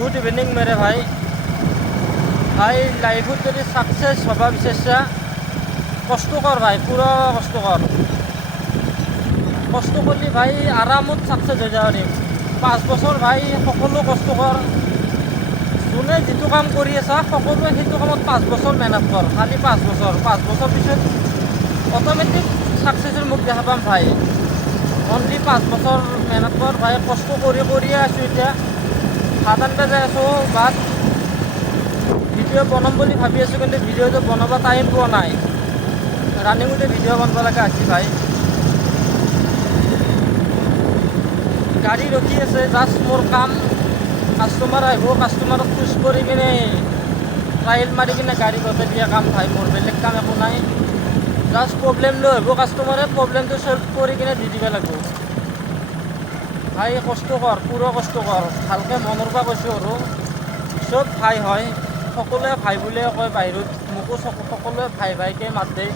good evening মেৰে ভাই ভাই লাইফত যদি সাকসেস হবা বিচাৰছা কষ্টকৰ ভাই পুৰা কষ্টকৰ কষ্ট কৰলে ভাই আৰামত সাকসেস হয়ে যাব পাৰিম 5 বছৰ ভাই সকলো কষ্টকৰ যোনে যেটো কাম কৰি আছা সকলোৱে সেইটো কামত 5 বছৰ মেহনত কৰ খালি 5 বছৰ পিছত অটোমেটিক সাকসেসেৰ মুখ দেখা পাম ভাই অনলি 5 বছৰ মেহনত কৰ ভাই কষ্ট কৰিয়ে আছোঁ এতিয়া ভাত আনবা যাই আছোঁ বাট ভিডিঅ' বনাম বুলি ভাবি আছোঁ কিন্তু ভিডিঅ'টো বনাব টাইম পোৱা নাই ৰানিঙতে ভিডিঅ' বনাব লগা আছে ভাই গাড়ী ৰখি আছে জাষ্ট মোৰ কাম কাষ্টমাৰ আহিব কাষ্টমাৰক খুচ কৰি কিনে ট্ৰায়েল মাৰি কিনে গাড়ী গতাই দিয়া কাম ভাই মোৰ বেলেগ কাম একো নাই জাষ্ট প্ৰব্লেম লৈ আহিব কাষ্টমাৰে প্ৰব্লেমটো চল্ভ কৰি কিনে দি দিব লাগিব ভাই কষ্ট কৰ পুৰা কষ্ট কৰ ভালকৈ মনৰ পৰা কৈছোঁ আৰু চব ভাই হয় সকলোৱে ভাই বুলিয়ে কয় বাহিৰত মোকো সকলোৱে ভাই ভাইকৈ মাত দিয়ে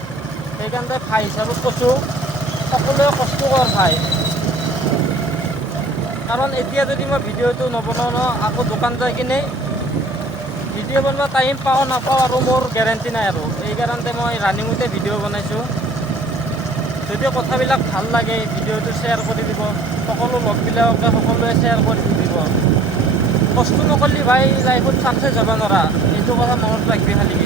সেইকাৰণে ভাই হিচাপত কৈছোঁ সকলোৱে কষ্ট কৰ ভাই কাৰণ এতিয়া যদি মই ভিডিঅ'টো নবনাওঁ ন আকৌ দোকান যাই কিনে ভিডিঅ' বনাব টাইম পাওঁ নাপাওঁ আৰু মোৰ গেৰেণ্টি নাই আৰু এইকাৰণে মই ৰানিঙতে ভিডিঅ' বনাইছোঁ যদি কথাবিলাক ভাল লাগে ভিডিঅ'টো শ্বেয়াৰ কৰি দিব সকলো লগবিলাককে সকলোৱে শ্বেয়াৰ কৰি দিব কষ্ট নকৰিলে ভাই লাইফত ছাকচেছ হ'ব নোৱাৰা এইটো কথা মনত ৰাখিবি খালি